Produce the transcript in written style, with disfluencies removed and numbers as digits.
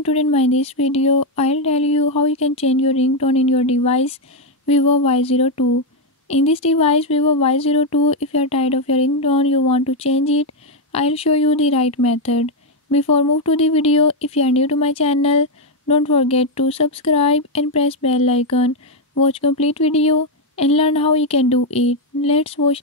everyone, today in this video I'll tell you how you can change your ringtone in your device Vivo Y02. In this device Vivo Y02, if you are tired of your ringtone, you want to change it, I'll show you the right method. Before move to the video, if you are new to my channel, don't forget to subscribe and press bell icon. Watch complete video and learn how you can do it. Let's watch.